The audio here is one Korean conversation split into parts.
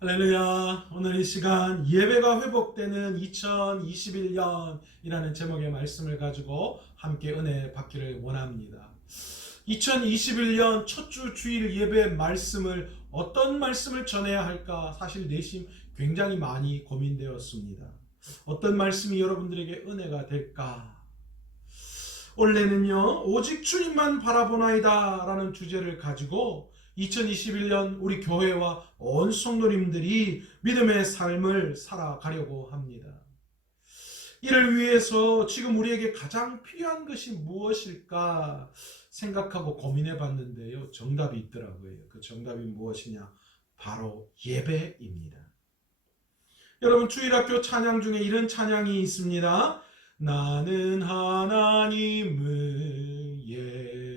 할렐루야. 오늘 이 시간 예배가 회복되는 2021년이라는 제목의 말씀을 가지고 함께 은혜 받기를 원합니다. 2021년 첫 주 주일 예배 말씀을 어떤 말씀을 전해야 할까 사실 내심 굉장히 많이 고민되었습니다. 어떤 말씀이 여러분들에게 은혜가 될까? 원래는요, 오직 주님만 바라보나이다 라는 주제를 가지고 2021년 우리 교회와 온 성도님들이 믿음의 삶을 살아가려고 합니다. 이를 위해서 지금 우리에게 가장 필요한 것이 무엇일까 생각하고 고민해 봤는데요. 정답이 있더라고요. 그 정답이 무엇이냐? 바로 예배입니다. 여러분, 주일학교 찬양 중에 이런 찬양이 있습니다. 나는 하나님을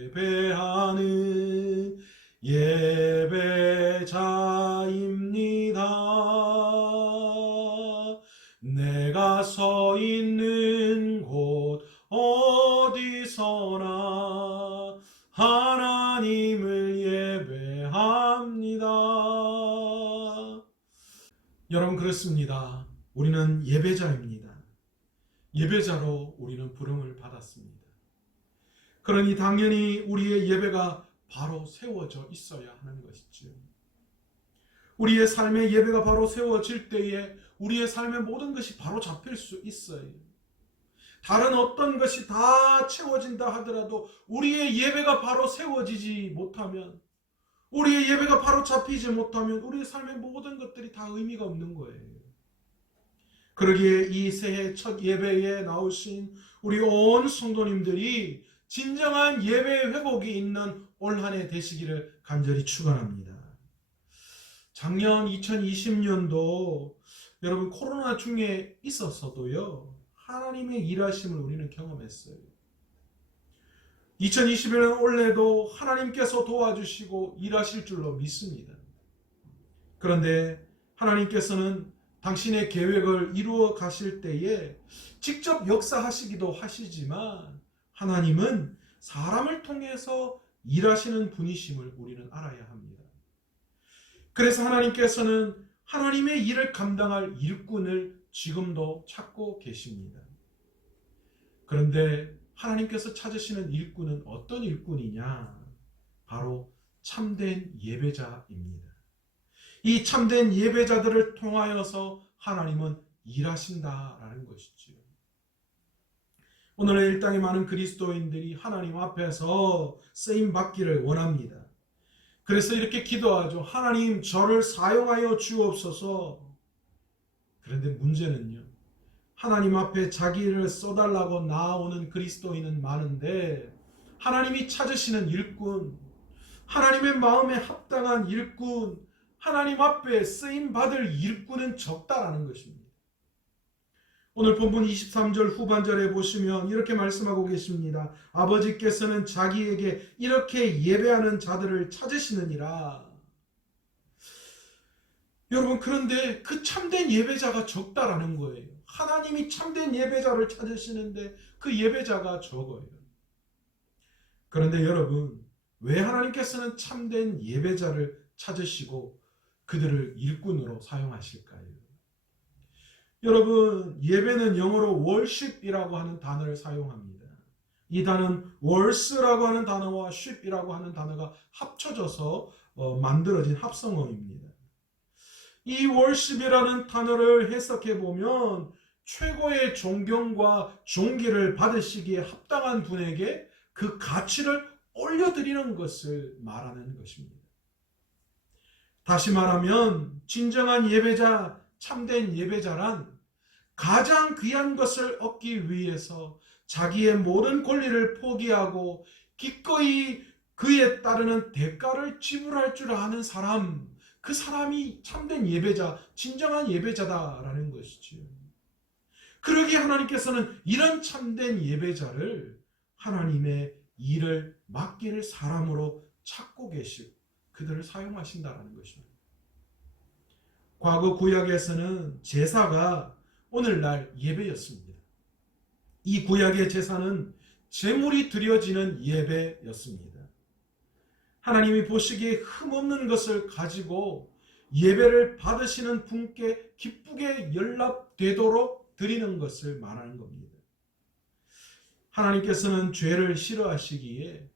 예배하는 예배자입니다. 내가 서 있는 곳 어디서나 하나님을 예배합니다. 여러분, 그렇습니다. 우리는 예배자입니다. 예배자로 우리는 부름을 받았습니다. 그러니 당연히 우리의 예배가 바로 세워져 있어야 하는 것이지요. 우리의 삶의 예배가 바로 세워질 때에 우리의 삶의 모든 것이 바로 잡힐 수 있어요. 다른 어떤 것이 다 채워진다 하더라도 우리의 예배가 바로 세워지지 못하면, 우리의 예배가 바로 잡히지 못하면 우리의 삶의 모든 것들이 다 의미가 없는 거예요. 그러기에 이 새해 첫 예배에 나오신 우리 온 성도님들이 진정한 예배 회복이 있는 올 한 해 되시기를 간절히 축원합니다. 작년 2020년도 여러분 코로나 중에 있었어도요, 하나님의 일하심을 우리는 경험했어요. 2021년 올해도 하나님께서 도와주시고 일하실 줄로 믿습니다. 그런데 하나님께서는 당신의 계획을 이루어 가실 때에 직접 역사하시기도 하시지만 하나님은 사람을 통해서 일하시는 분이심을 우리는 알아야 합니다. 그래서 하나님께서는 하나님의 일을 감당할 일꾼을 지금도 찾고 계십니다. 그런데 하나님께서 찾으시는 일꾼은 어떤 일꾼이냐? 바로 참된 예배자입니다. 이 참된 예배자들을 통하여서 하나님은 일하신다라는 것이지요. 오늘의 일당의 많은 그리스도인들이 하나님 앞에서 쓰임 받기를 원합니다. 그래서 이렇게 기도하죠. 하나님, 저를 사용하여 주옵소서. 그런데 문제는요, 하나님 앞에 자기를 써달라고 나아오는 그리스도인은 많은데 하나님이 찾으시는 일꾼, 하나님의 마음에 합당한 일꾼, 하나님 앞에 쓰임받을 일꾼은 적다라는 것입니다. 오늘 본문 23절 후반절에 보시면 이렇게 말씀하고 계십니다. 아버지께서는 자기에게 이렇게 예배하는 자들을 찾으시느니라. 여러분, 그런데 그 참된 예배자가 적다라는 거예요. 하나님이 참된 예배자를 찾으시는데 그 예배자가 적어요. 그런데 여러분, 왜 하나님께서는 참된 예배자를 찾으시고 그들을 일꾼으로 사용하실까요? 여러분, 예배는 영어로 worship이라고 하는 단어를 사용합니다. 이 단어는 worsh라고 하는 단어와 ship이라고 하는 단어가 합쳐져서 만들어진 합성어입니다. 이 worship이라는 단어를 해석해 보면 최고의 존경과 존귀를 받으시기에 합당한 분에게 그 가치를 올려드리는 것을 말하는 것입니다. 다시 말하면 진정한 예배자, 참된 예배자란 가장 귀한 것을 얻기 위해서 자기의 모든 권리를 포기하고 기꺼이 그에 따르는 대가를 지불할 줄 아는 사람, 그 사람이 참된 예배자, 진정한 예배자다라는 것이지요. 그러기에 하나님께서는 이런 참된 예배자를 하나님의 일을 맡길 사람으로 찾고 계시고 그들을 사용하신다라는 것입니다. 과거 구약에서는 제사가 오늘날 예배였습니다. 이 구약의 제사는 제물이 드려지는 예배였습니다. 하나님이 보시기에 흠없는 것을 가지고 예배를 받으시는 분께 기쁘게 연락되도록 드리는 것을 말하는 겁니다. 하나님께서는 죄를 싫어하시기에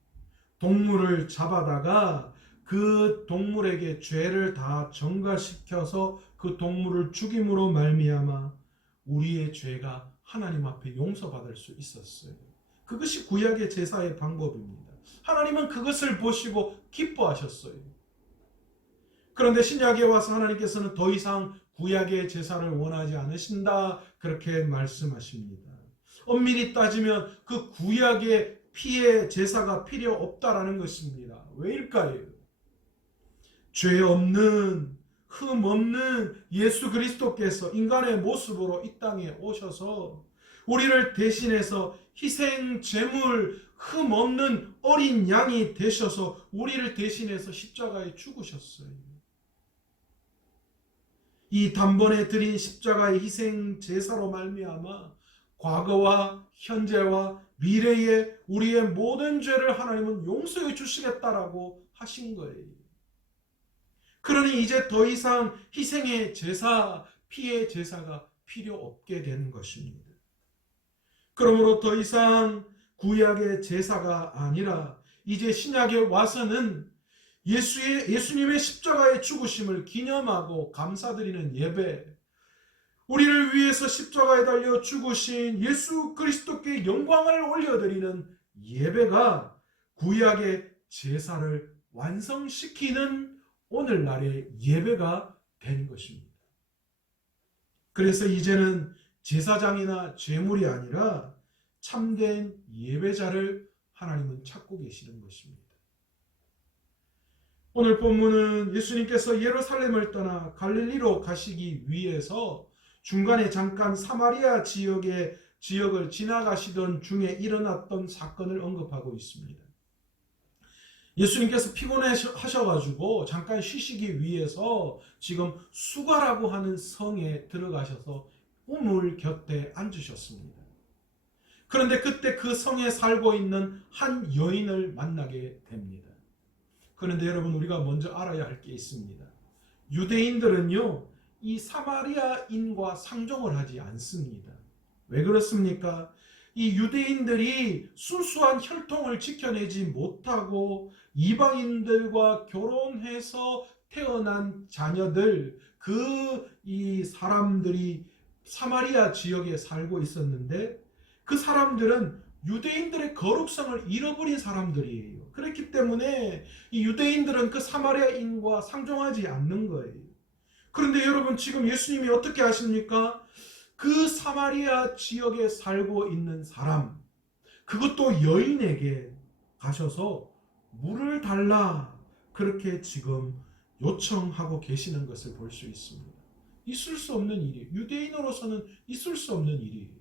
동물을 잡아다가 그 동물에게 죄를 다 전가시켜서 그 동물을 죽임으로 말미암아 우리의 죄가 하나님 앞에 용서받을 수 있었어요. 그것이 구약의 제사의 방법입니다. 하나님은 그것을 보시고 기뻐하셨어요. 그런데 신약에 와서 하나님께서는 더 이상 구약의 제사를 원하지 않으신다, 그렇게 말씀하십니다. 엄밀히 따지면 그 구약의 피의 제사가 필요 없다라는 것입니다. 왜일까요? 죄 없는, 흠 없는 예수 그리스도께서 인간의 모습으로 이 땅에 오셔서 우리를 대신해서 희생 제물, 흠 없는 어린 양이 되셔서 우리를 대신해서 십자가에 죽으셨어요. 이 단번에 드린 십자가의 희생 제사로 말미암아 과거와 현재와 미래의 우리의 모든 죄를 하나님은 용서해 주시겠다라고 하신 거예요. 그러니 이제 더 이상 희생의 제사, 피의 제사가 필요 없게 되는 것입니다. 그러므로 더 이상 구약의 제사가 아니라 이제 신약에 와서는 예수님의 십자가의 죽으심을 기념하고 감사드리는 예배, 우리를 위해서 십자가에 달려 죽으신 예수 그리스도께 영광을 올려드리는 예배가 구약의 제사를 완성시키는 오늘날의 예배가 된 것입니다. 그래서 이제는 제사장이나 제물이 아니라 참된 예배자를 하나님은 찾고 계시는 것입니다. 오늘 본문은 예수님께서 예루살렘을 떠나 갈릴리로 가시기 위해서 중간에 잠깐 사마리아 지역을 지나가시던 중에 일어났던 사건을 언급하고 있습니다. 예수님께서 피곤하셔가지고 잠깐 쉬시기 위해서 지금 수가라고 하는 성에 들어가셔서 우물 곁에 앉으셨습니다. 그런데 그때 그 성에 살고 있는 한 여인을 만나게 됩니다. 그런데 여러분, 우리가 먼저 알아야 할 게 있습니다. 유대인들은요, 이 사마리아인과 상종을 하지 않습니다. 왜 그렇습니까? 이 유대인들이 순수한 혈통을 지켜내지 못하고 이방인들과 결혼해서 태어난 자녀들, 이 사람들이 사마리아 지역에 살고 있었는데 그 사람들은 유대인들의 거룩성을 잃어버린 사람들이에요. 그렇기 때문에 이 유대인들은 그 사마리아인과 상종하지 않는 거예요. 그런데 여러분, 지금 예수님이 어떻게 하십니까? 그 사마리아 지역에 살고 있는 사람, 그것도 여인에게 가셔서 물을 달라, 그렇게 지금 요청하고 계시는 것을 볼 수 있습니다. 있을 수 없는 일이에요. 유대인으로서는 있을 수 없는 일이에요.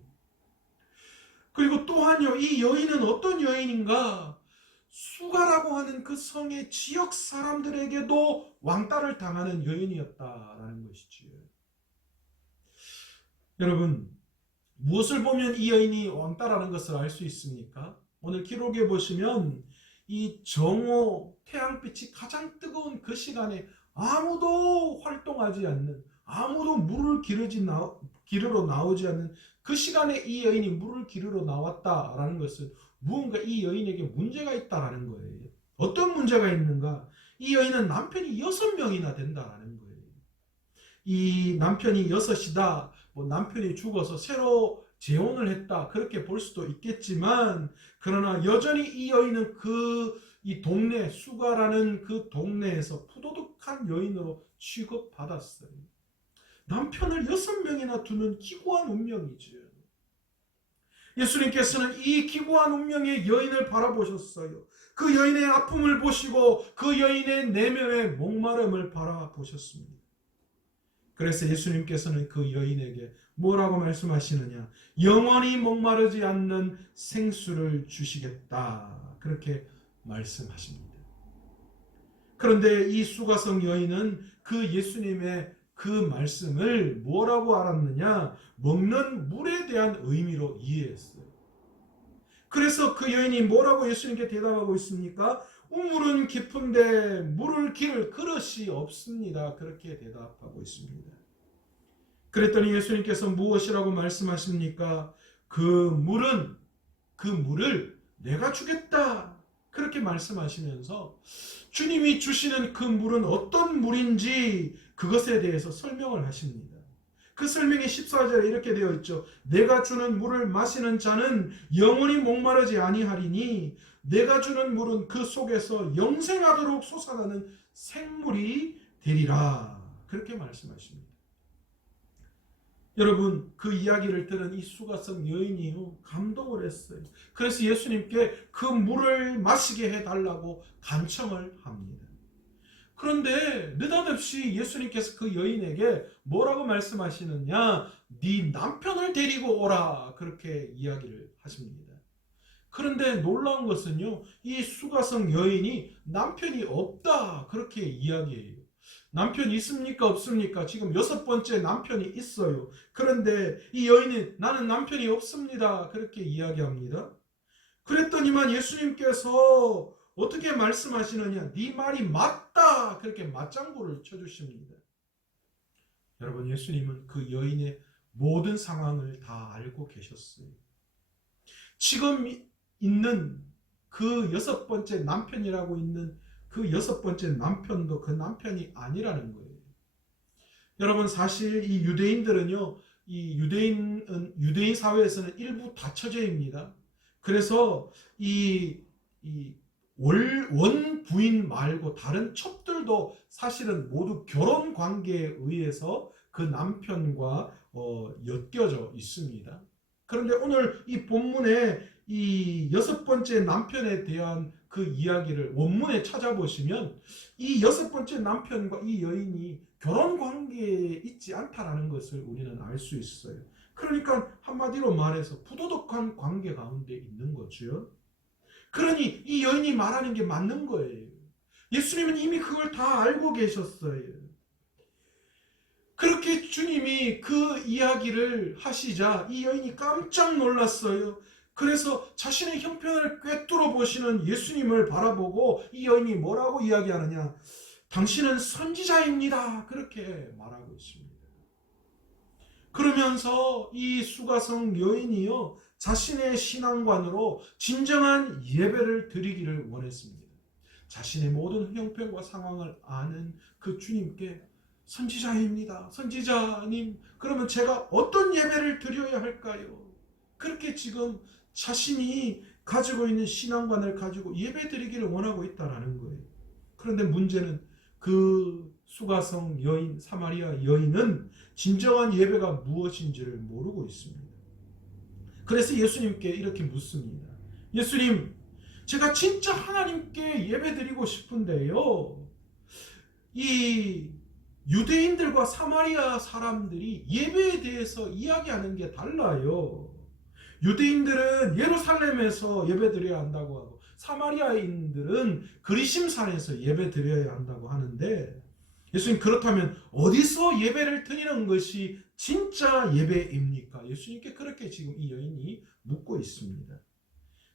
그리고 또한요, 이 여인은 어떤 여인인가? 수가라고 하는 그 성의 지역 사람들에게도 왕따를 당하는 여인이었다라는 것이지요. 여러분, 무엇을 보면 이 여인이 왕따라는 것을 알 수 있습니까? 오늘 기록에 보시면 이 정오, 태양빛이 가장 뜨거운 그 시간에 아무도 활동하지 않는, 아무도 물을 기르러 나오지 않는 그 시간에 이 여인이 물을 기르러 나왔다라는 것은 무언가 이 여인에게 문제가 있다라는 거예요. 어떤 문제가 있는가? 이 여인은 남편이 6명이나 된다라는 거예요. 이 남편이 6이다, 남편이 죽어서 새로 재혼을 했다, 그렇게 볼 수도 있겠지만, 그러나 여전히 이 여인은 이 동네, 수가라는 그 동네에서 부도덕한 여인으로 취급받았어요. 남편을 6명이나 두는 기구한 운명이죠. 예수님께서는 이 기구한 운명의 여인을 바라보셨어요. 그 여인의 아픔을 보시고 그 여인의 내면의 목마름을 바라보셨습니다. 그래서 예수님께서는 그 여인에게 뭐라고 말씀하시느냐? 영원히 목마르지 않는 생수를 주시겠다, 그렇게 말씀하십니다. 그런데 이 수가성 여인은 그 예수님의 그 말씀을 뭐라고 알았느냐? 먹는 물에 대한 의미로 이해했어요. 그래서 그 여인이 뭐라고 예수님께 대답하고 있습니까? 우물은 깊은데 물을 기를 그릇이 없습니다. 그렇게 대답하고 있습니다. 그랬더니 예수님께서 무엇이라고 말씀하십니까? 그 물을 내가 주겠다. 그렇게 말씀하시면서 주님이 주시는 그 물은 어떤 물인지 그것에 대해서 설명을 하십니다. 그 설명이 14절에 이렇게 되어 있죠. 내가 주는 물을 마시는 자는 영원히 목마르지 아니하리니 내가 주는 물은 그 속에서 영생하도록 솟아나는 생물이 되리라. 그렇게 말씀하십니다. 여러분, 그 이야기를 들은 이 수가성 여인이요 감동을 했어요. 그래서 예수님께 그 물을 마시게 해달라고 간청을 합니다. 그런데 느닷없이 예수님께서 그 여인에게 뭐라고 말씀하시느냐? 네 남편을 데리고 오라. 그렇게 이야기를 하십니다. 그런데 놀라운 것은요, 이 수가성 여인이 남편이 없다. 그렇게 이야기해요. 남편이 있습니까? 없습니까? 지금 6번째 남편이 있어요. 그런데 이 여인은 나는 남편이 없습니다. 그렇게 이야기합니다. 그랬더니만 예수님께서 어떻게 말씀하시느냐? 네 말이 맞다. 그렇게 맞장구를 쳐주십니다. 여러분, 예수님은 그 여인의 모든 상황을 다 알고 계셨어요. 지금 있는 그 6번째 남편이라고 있는 그 6번째 남편도 그 남편이 아니라는 거예요. 여러분, 사실 이 유대인들은요, 이 유대인 사회에서는 일부 다처제입니다. 그래서 이 원부인 말고 다른 첩들도 사실은 모두 결혼 관계에 의해서 그 남편과 엮여져 있습니다. 그런데 오늘 이 본문에 이 6번째 남편에 대한 그 이야기를 원문에 찾아보시면 이 6번째 남편과 이 여인이 결혼 관계에 있지 않다라는 것을 우리는 알 수 있어요. 그러니까 한마디로 말해서 부도덕한 관계 가운데 있는 거죠. 그러니 이 여인이 말하는 게 맞는 거예요. 예수님은 이미 그걸 다 알고 계셨어요. 그렇게 주님이 그 이야기를 하시자 이 여인이 깜짝 놀랐어요. 그래서 자신의 형편을 꿰뚫어 보시는 예수님을 바라보고 이 여인이 뭐라고 이야기하느냐? 당신은 선지자입니다. 그렇게 말하고 있습니다. 그러면서 이 수가성 여인이요, 자신의 신앙관으로 진정한 예배를 드리기를 원했습니다. 자신의 모든 형편과 상황을 아는 그 주님께 선지자입니다. 선지자님, 그러면 제가 어떤 예배를 드려야 할까요? 그렇게 지금 자신이 가지고 있는 신앙관을 가지고 예배 드리기를 원하고 있다는 거예요. 그런데 문제는 그 수가성 여인, 사마리아 여인은 진정한 예배가 무엇인지를 모르고 있습니다. 그래서 예수님께 이렇게 묻습니다. 예수님, 제가 진짜 하나님께 예배드리고 싶은데요, 이 유대인들과 사마리아 사람들이 예배에 대해서 이야기하는 게 달라요. 유대인들은 예루살렘에서 예배드려야 한다고 하고 사마리아인들은 그리심산에서 예배드려야 한다고 하는데, 예수님, 그렇다면 어디서 예배를 드리는 것이 진짜 예배입니까? 예수님께 그렇게 지금 이 여인이 묻고 있습니다.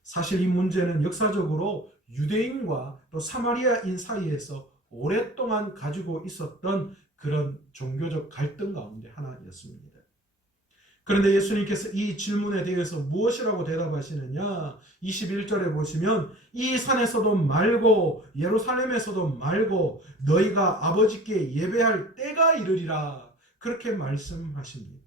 사실 이 문제는 역사적으로 유대인과 또 사마리아인 사이에서 오랫동안 가지고 있었던 그런 종교적 갈등 가운데 하나였습니다. 그런데 예수님께서 이 질문에 대해서 무엇이라고 대답하시느냐? 21절에 보시면 이 산에서도 말고 예루살렘에서도 말고 너희가 아버지께 예배할 때가 이르리라. 그렇게 말씀하십니다.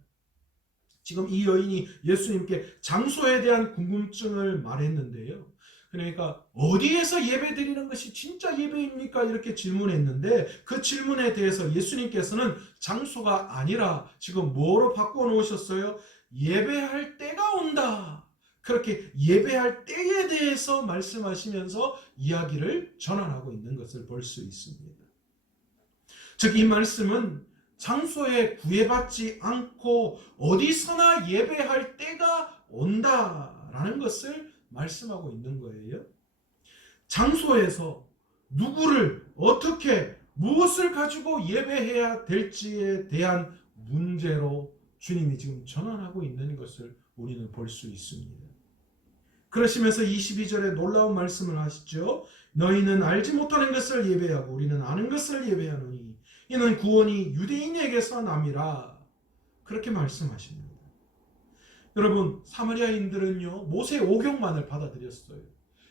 지금 이 여인이 예수님께 장소에 대한 궁금증을 말했는데요. 그러니까 어디에서 예배 드리는 것이 진짜 예배입니까? 이렇게 질문했는데 그 질문에 대해서 예수님께서는 장소가 아니라 지금 뭐로 바꿔 놓으셨어요? 예배할 때가 온다. 그렇게 예배할 때에 대해서 말씀하시면서 이야기를 전환하고 있는 것을 볼 수 있습니다. 즉, 이 말씀은 장소에 구애받지 않고 어디서나 예배할 때가 온다라는 것을 말씀하고 있는 거예요. 장소에서 누구를 어떻게 무엇을 가지고 예배해야 될지에 대한 문제로 주님이 지금 전환하고 있는 것을 우리는 볼 수 있습니다. 그러시면서 22절에 놀라운 말씀을 하시죠. 너희는 알지 못하는 것을 예배하고 우리는 아는 것을 예배하노니 이는 구원이 유대인에게서 남이라. 그렇게 말씀하십니다. 여러분, 사마리아인들은요, 모세의 오경만을 받아들였어요.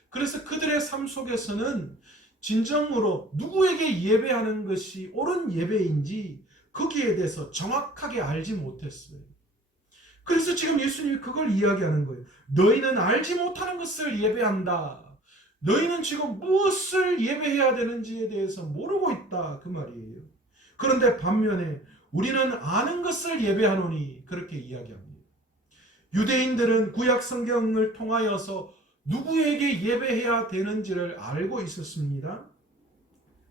그래서 그들의 삶 속에서는 진정으로 누구에게 예배하는 것이 옳은 예배인지 거기에 대해서 정확하게 알지 못했어요. 그래서 지금 예수님이 그걸 이야기하는 거예요. 너희는 알지 못하는 것을 예배한다. 너희는 지금 무엇을 예배해야 되는지에 대해서 모르고 있다. 그 말이에요. 그런데 반면에 우리는 아는 것을 예배하노니 그렇게 이야기합니다. 유대인들은 구약 성경을 통하여서 누구에게 예배해야 되는지를 알고 있었습니다.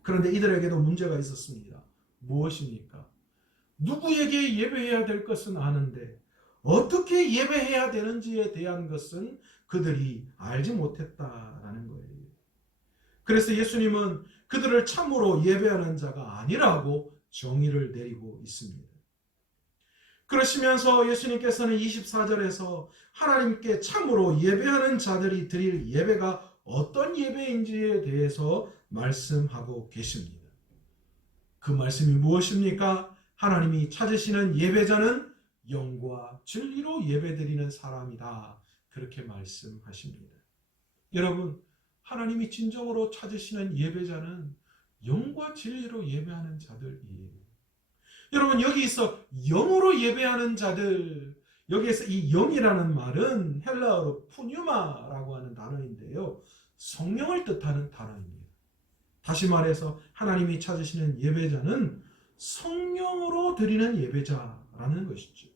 그런데 이들에게도 문제가 있었습니다. 무엇입니까? 누구에게 예배해야 될 것은 아는데 어떻게 예배해야 되는지에 대한 것은 그들이 알지 못했다라는 거예요. 그래서 예수님은 그들을 참으로 예배하는 자가 아니라고 정의를 내리고 있습니다. 그러시면서 예수님께서는 24절에서 하나님께 참으로 예배하는 자들이 드릴 예배가 어떤 예배인지에 대해서 말씀하고 계십니다. 그 말씀이 무엇입니까? 하나님이 찾으시는 예배자는 영과 진리로 예배드리는 사람이다. 그렇게 말씀하십니다. 여러분, 하나님이 진정으로 찾으시는 예배자는 영과 진리로 예배하는 자들이에요. 여러분, 여기서 영으로 예배하는 자들, 여기에서 이 영이라는 말은 헬라어로 푸뉴마라고 하는 단어인데요, 성령을 뜻하는 단어입니다. 다시 말해서 하나님이 찾으시는 예배자는 성령으로 드리는 예배자라는 것이죠.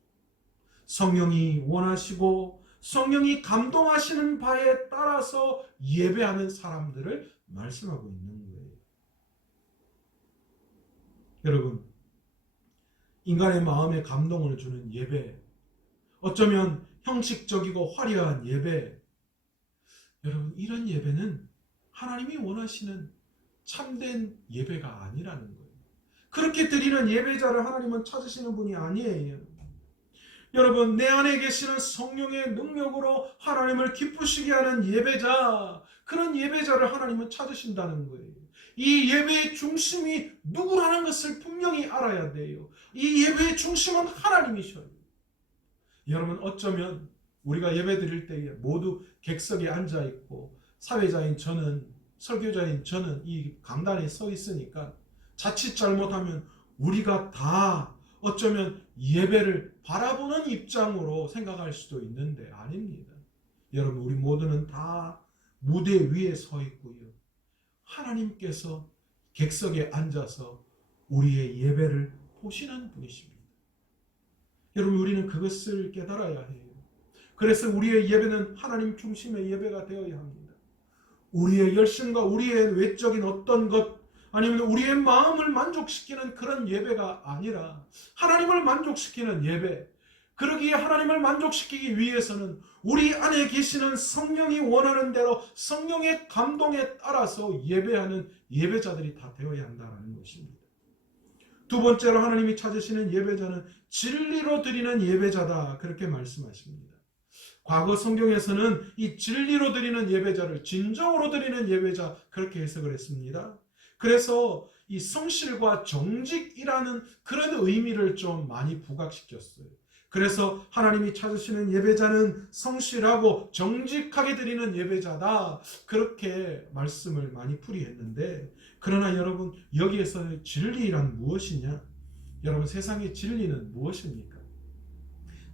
성령이 원하시고 성령이 감동하시는 바에 따라서 예배하는 사람들을 말씀하고 있는 거예요. 여러분, 인간의 마음에 감동을 주는 예배, 어쩌면 형식적이고 화려한 예배, 여러분, 이런 예배는 하나님이 원하시는 참된 예배가 아니라는 거예요. 그렇게 드리는 예배자를 하나님은 찾으시는 분이 아니에요. 여러분, 내 안에 계시는 성령의 능력으로 하나님을 기쁘시게 하는 예배자, 그런 예배자를 하나님은 찾으신다는 거예요. 이 예배의 중심이 누구라는 것을 분명히 알아야 돼요. 이 예배의 중심은 하나님이셔요. 여러분, 어쩌면 우리가 예배 드릴 때에 모두 객석에 앉아 있고 사회자인 저는, 설교자인 저는 이 강단에 서 있으니까 자칫 잘못하면 우리가 다 어쩌면 예배를 바라보는 입장으로 생각할 수도 있는데 아닙니다. 여러분, 우리 모두는 다 무대 위에 서 있고요, 하나님께서 객석에 앉아서 우리의 예배를 보시는 분이십니다. 여러분, 우리는 그것을 깨달아야 해요. 그래서 우리의 예배는 하나님 중심의 예배가 되어야 합니다. 우리의 열심과 우리의 외적인 어떤 것, 아니면 우리의 마음을 만족시키는 그런 예배가 아니라 하나님을 만족시키는 예배, 그러기에 하나님을 만족시키기 위해서는 우리 안에 계시는 성령이 원하는 대로 성령의 감동에 따라서 예배하는 예배자들이 다 되어야 한다는 것입니다. 두 번째로 하나님이 찾으시는 예배자는 진리로 드리는 예배자다, 그렇게 말씀하십니다. 과거 성경에서는 이 진리로 드리는 예배자를 진정으로 드리는 예배자, 그렇게 해석을 했습니다. 그래서 이 성실과 정직이라는 그런 의미를 좀 많이 부각시켰어요. 그래서 하나님이 찾으시는 예배자는 성실하고 정직하게 드리는 예배자다, 그렇게 말씀을 많이 풀이했는데, 그러나 여러분, 여기에서 진리란 무엇이냐? 여러분, 세상의 진리는 무엇입니까?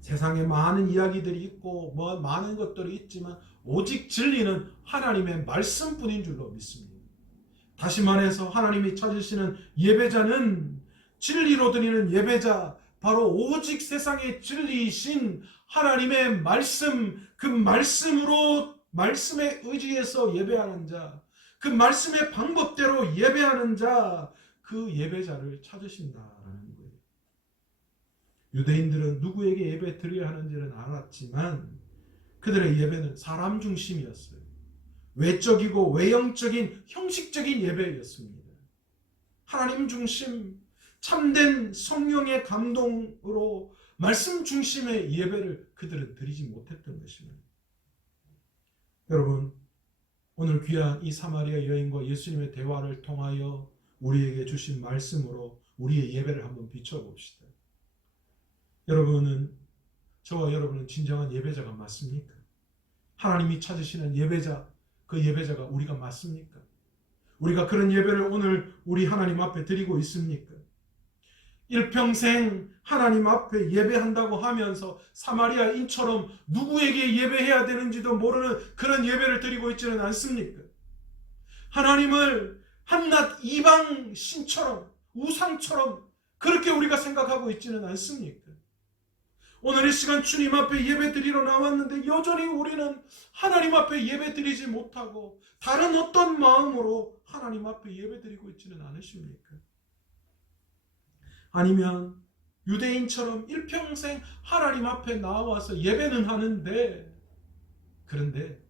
세상에 많은 이야기들이 있고 많은 것들이 있지만 오직 진리는 하나님의 말씀뿐인 줄로 믿습니다. 다시 말해서 하나님이 찾으시는 예배자는 진리로 드리는 예배자, 바로 오직 세상의 진리이신 하나님의 말씀, 그 말씀으로, 말씀에 의지해서 예배하는 자, 그 말씀의 방법대로 예배하는 자, 그 예배자를 찾으신다라는 거예요. 유대인들은 누구에게 예배 드려야 하는지는 알았지만 그들의 예배는 사람 중심이었어요. 외적이고 외형적인 형식적인 예배였습니다. 하나님 중심, 참된 성령의 감동으로 말씀 중심의 예배를 그들은 드리지 못했던 것입니다. 여러분, 오늘 귀한 이 사마리아 여인과 예수님의 대화를 통하여 우리에게 주신 말씀으로 우리의 예배를 한번 비춰봅시다. 여러분은, 저와 여러분은 진정한 예배자가 맞습니까? 하나님이 찾으시는 예배자, 그 예배자가 우리가 맞습니까? 우리가 그런 예배를 오늘 우리 하나님 앞에 드리고 있습니까? 일평생 하나님 앞에 예배한다고 하면서 사마리아인처럼 누구에게 예배해야 되는지도 모르는 그런 예배를 드리고 있지는 않습니까? 하나님을 한낱 이방 신처럼, 우상처럼 그렇게 우리가 생각하고 있지는 않습니까? 오늘 이 시간 주님 앞에 예배 드리러 나왔는데 여전히 우리는 하나님 앞에 예배 드리지 못하고 다른 어떤 마음으로 하나님 앞에 예배 드리고 있지는 않으십니까? 아니면 유대인처럼 일평생 하나님 앞에 나와서 예배는 하는데, 그런데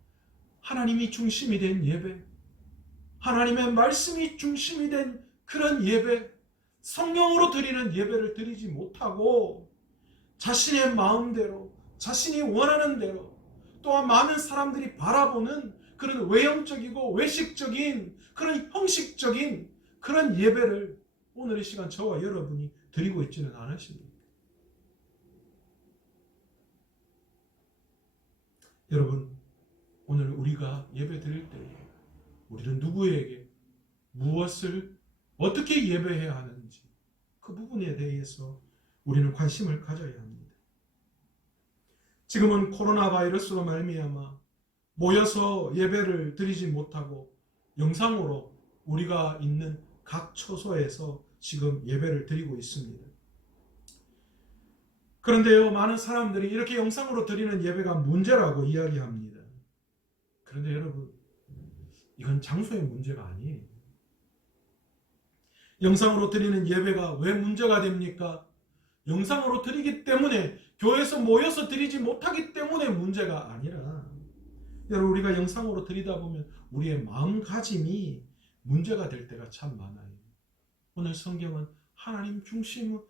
하나님이 중심이 된 예배, 하나님의 말씀이 중심이 된 그런 예배, 성령으로 드리는 예배를 드리지 못하고 자신의 마음대로, 자신이 원하는 대로, 또한 많은 사람들이 바라보는 그런 외형적이고 외식적인 그런 형식적인 그런 예배를 오늘 이 시간 저와 여러분이 드리고 있지는 않으십니까? 여러분, 오늘 우리가 예배 드릴 때에 우리는 누구에게 무엇을 어떻게 예배해야 하는지 그 부분에 대해서 우리는 관심을 가져야 합니다. 지금은 코로나 바이러스로 말미암아 모여서 예배를 드리지 못하고 영상으로 우리가 있는 각 처소에서 지금 예배를 드리고 있습니다. 그런데요, 많은 사람들이 이렇게 영상으로 드리는 예배가 문제라고 이야기합니다. 그런데 여러분, 이건 장소의 문제가 아니에요. 영상으로 드리는 예배가 왜 문제가 됩니까? 영상으로 드리기 때문에, 교회에서 모여서 드리지 못하기 때문에 문제가 아니라, 여러분, 우리가 영상으로 드리다 보면 우리의 마음가짐이 문제가 될 때가 참 많아요. 오늘 성경은 하나님 중심의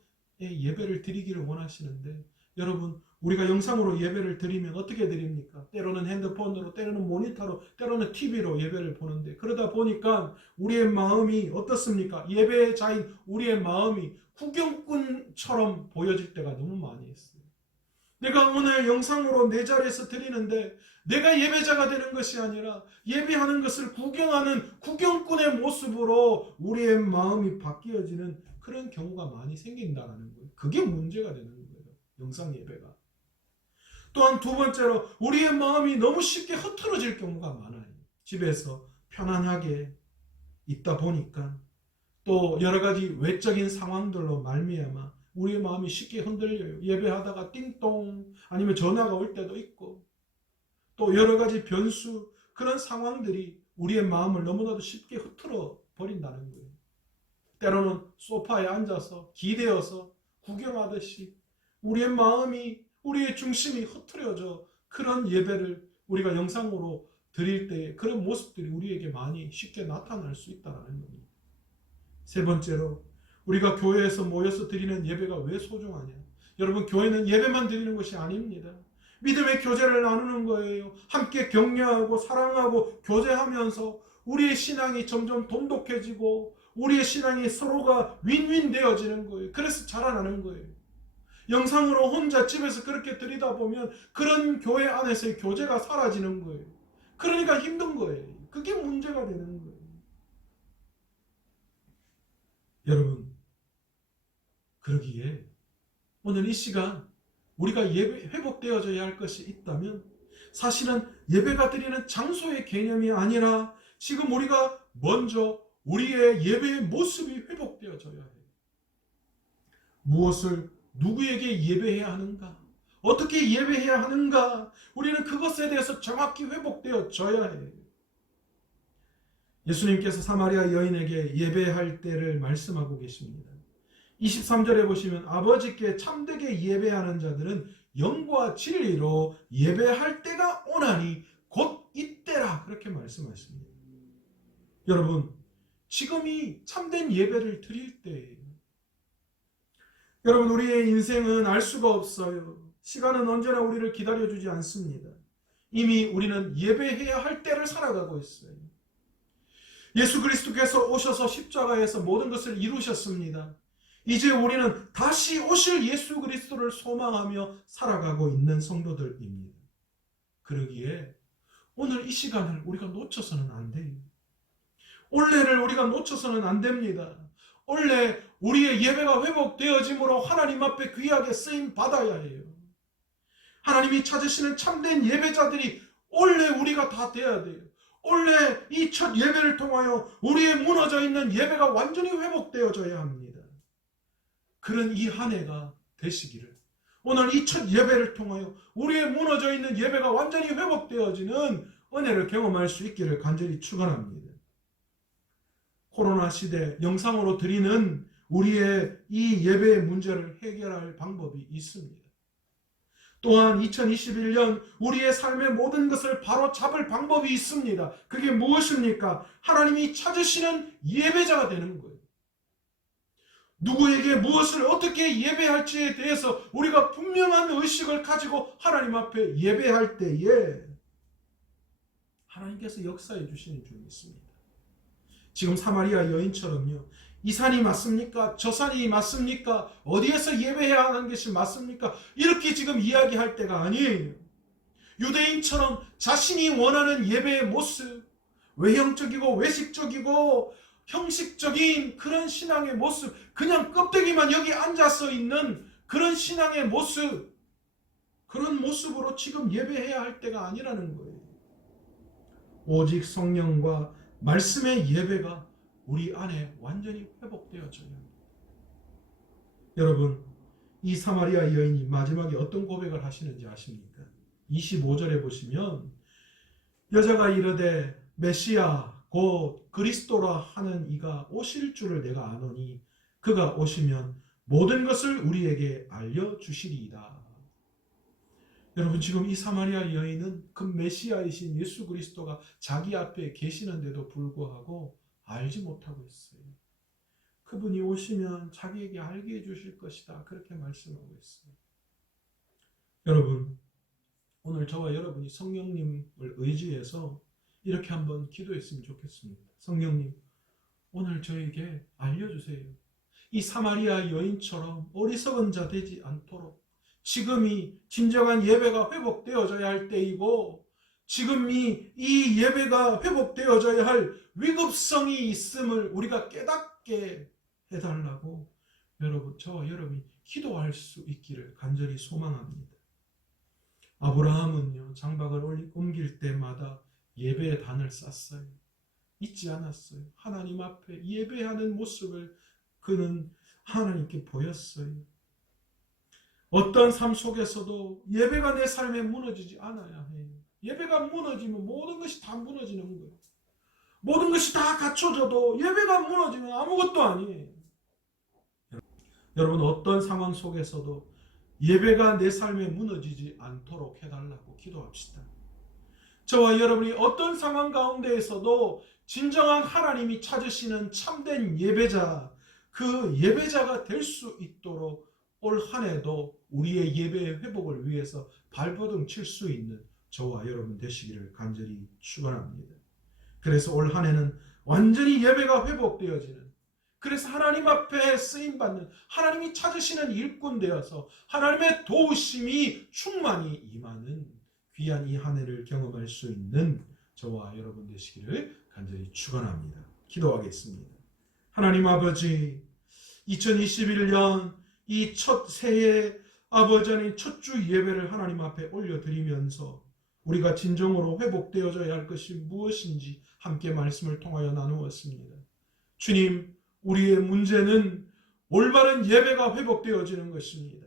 예배를 드리기를 원하시는데, 여러분, 우리가 영상으로 예배를 드리면 어떻게 드립니까? 때로는 핸드폰으로, 때로는 모니터로, 때로는 TV로 예배를 보는데, 그러다 보니까 우리의 마음이 어떻습니까? 예배자인 우리의 마음이 구경꾼처럼 보여질 때가 너무 많이 있어요. 내가 오늘 영상으로 내 자리에서 드리는데 내가 예배자가 되는 것이 아니라 예배하는 것을 구경하는 구경꾼의 모습으로 우리의 마음이 바뀌어지는 그런 경우가 많이 생긴다는 거예요. 그게 문제가 되는 거예요. 영상 예배가. 또한 두 번째로 우리의 마음이 너무 쉽게 흐트러질 경우가 많아요. 집에서 편안하게 있다 보니까 또 여러 가지 외적인 상황들로 말미암아 우리의 마음이 쉽게 흔들려요. 예배하다가 띵동 아니면 전화가 올 때도 있고 또 여러 가지 변수 그런 상황들이 우리의 마음을 너무나도 쉽게 흐트러 버린다는 거예요. 때로는 소파에 앉아서 기대어서 구경하듯이 우리의 마음이 우리의 중심이 흐트려져 그런 예배를 우리가 영상으로 드릴 때 그런 모습들이 우리에게 많이 쉽게 나타날 수 있다는 겁니다. 세 번째로 우리가 교회에서 모여서 드리는 예배가 왜 소중하냐? 여러분, 교회는 예배만 드리는 것이 아닙니다. 믿음의 교제를 나누는 거예요. 함께 격려하고 사랑하고 교제하면서 우리의 신앙이 점점 돈독해지고 우리의 신앙이 서로가 윈윈 되어지는 거예요. 그래서 자라나는 거예요. 영상으로 혼자 집에서 그렇게 드리다 보면 그런 교회 안에서의 교제가 사라지는 거예요. 그러니까 힘든 거예요. 그게 문제가 되는 거예요. 여러분, 그러기에 오늘 이 시간 우리가 예배 회복되어져야 할 것이 있다면 사실은 예배가 드리는 장소의 개념이 아니라 지금 우리가 먼저 우리의 예배의 모습이 회복되어져야 해요. 무엇을 누구에게 예배해야 하는가? 어떻게 예배해야 하는가? 우리는 그것에 대해서 정확히 회복되어져야 해요. 예수님께서 사마리아 여인에게 예배할 때를 말씀하고 계십니다. 23절에 보시면 아버지께 참되게 예배하는 자들은 영과 진리로 예배할 때가 오나니 곧 이때라 그렇게 말씀하십니다. 여러분, 지금이 참된 예배를 드릴 때예요. 여러분, 우리의 인생은 알 수가 없어요. 시간은 언제나 우리를 기다려주지 않습니다. 이미 우리는 예배해야 할 때를 살아가고 있어요. 예수 그리스도께서 오셔서 십자가에서 모든 것을 이루셨습니다. 이제 우리는 다시 오실 예수 그리스도를 소망하며 살아가고 있는 성도들입니다. 그러기에 오늘 이 시간을 우리가 놓쳐서는 안 돼요. 올해를 우리가 놓쳐서는 안 됩니다. 올해 우리의 예배가 회복되어짐으로 하나님 앞에 귀하게 쓰임 받아야 해요. 하나님이 찾으시는 참된 예배자들이 올해 우리가 다 돼야 돼요. 올해 이 첫 예배를 통하여 우리의 무너져 있는 예배가 완전히 회복되어져야 합니다. 그런 이 한 해가 되시기를, 오늘 이 첫 예배를 통하여 우리의 무너져 있는 예배가 완전히 회복되어지는 은혜를 경험할 수 있기를 간절히 축원합니다. 코로나 시대 영상으로 드리는 우리의 이 예배의 문제를 해결할 방법이 있습니다. 또한 2021년 우리의 삶의 모든 것을 바로 잡을 방법이 있습니다. 그게 무엇입니까? 하나님이 찾으시는 예배자가 되는 거예요. 누구에게 무엇을 어떻게 예배할지에 대해서 우리가 분명한 의식을 가지고 하나님 앞에 예배할 때에 하나님께서 역사해 주시는 줄이 있습니다. 지금 사마리아 여인처럼요. 이 산이 맞습니까? 저 산이 맞습니까? 어디에서 예배해야 하는 것이 맞습니까? 이렇게 지금 이야기할 때가 아니에요. 유대인처럼 자신이 원하는 예배의 모습, 외형적이고 외식적이고 형식적인 그런 신앙의 모습, 그냥 껍데기만 여기 앉아서 있는 그런 신앙의 모습, 그런 모습으로 지금 예배해야 할 때가 아니라는 거예요. 오직 성령과 말씀의 예배가 우리 안에 완전히 회복되어져야 합니다. 여러분, 이 사마리아 여인이 마지막에 어떤 고백을 하시는지 아십니까? 25절에 보시면 여자가 이르되 메시아 곧 그리스도라 하는 이가 오실 줄을 내가 아노니 그가 오시면 모든 것을 우리에게 알려주시리이다. 여러분, 지금 이 사마리아 여인은 그 메시아이신 예수 그리스도가 자기 앞에 계시는데도 불구하고 알지 못하고 있어요. 그분이 오시면 자기에게 알게 해주실 것이다, 그렇게 말씀하고 있어요. 여러분, 오늘 저와 여러분이 성령님을 의지해서 이렇게 한번 기도했으면 좋겠습니다. 성령님, 오늘 저에게 알려주세요. 이 사마리아 여인처럼 어리석은 자 되지 않도록 지금이 진정한 예배가 회복되어져야 할 때이고, 지금이 이 예배가 회복되어져야 할 위급성이 있음을 우리가 깨닫게 해달라고 여러분, 저와 여러분이 기도할 수 있기를 간절히 소망합니다. 아브라함은요, 장막을 옮길 때마다 예배의 단을 쌌어요. 잊지 않았어요. 하나님 앞에 예배하는 모습을 그는 하나님께 보였어요. 어떤 삶 속에서도 예배가 내 삶에 무너지지 않아야 해요. 예배가 무너지면 모든 것이 다 무너지는 거예요. 모든 것이 다 갖춰져도 예배가 무너지면 아무것도 아니에요. 여러분, 어떤 상황 속에서도 예배가 내 삶에 무너지지 않도록 해달라고 기도합시다. 저와 여러분이 어떤 상황 가운데에서도 진정한 하나님이 찾으시는 참된 예배자, 그 예배자가 될 수 있도록 올 한 해도 우리의 예배의 회복을 위해서 발버둥 칠 수 있는 저와 여러분 되시기를 간절히 축원합니다. 그래서 올 한 해는 완전히 예배가 회복되어지는, 그래서 하나님 앞에 쓰임받는, 하나님이 찾으시는 일꾼 되어서 하나님의 도우심이 충만히 임하는 귀한 이 한 해를 경험할 수 있는 저와 여러분 되시기를 간절히 축원합니다. 기도하겠습니다. 하나님 아버지, 2021년 이 첫 새해 아버지 하나님 첫 주 예배를 하나님 앞에 올려드리면서 우리가 진정으로 회복되어져야 할 것이 무엇인지 함께 말씀을 통하여 나누었습니다. 주님, 우리의 문제는 올바른 예배가 회복되어지는 것입니다.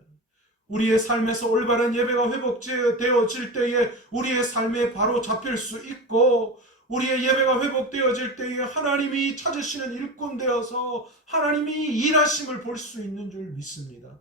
우리의 삶에서 올바른 예배가 회복되어질 때에 우리의 삶에 바로 잡힐 수 있고, 우리의 예배가 회복되어질 때에 하나님이 찾으시는 일꾼 되어서 하나님이 일하심을 볼 수 있는 줄 믿습니다.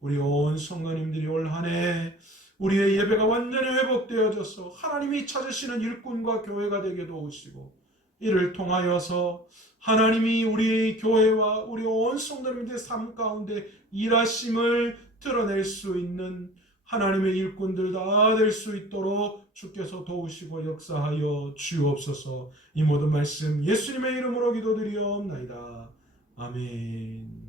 우리 온 성도님들이 올 한 해 우리의 예배가 완전히 회복되어져서 하나님이 찾으시는 일꾼과 교회가 되게 도우시고, 이를 통하여서 하나님이 우리 교회와 우리 온 성도님들의 삶 가운데 일하심을 드러낼 수 있는 하나님의 일꾼들 다 될 수 있도록 주께서 도우시고 역사하여 주옵소서. 이 모든 말씀 예수님의 이름으로 기도드리옵나이다. 아멘.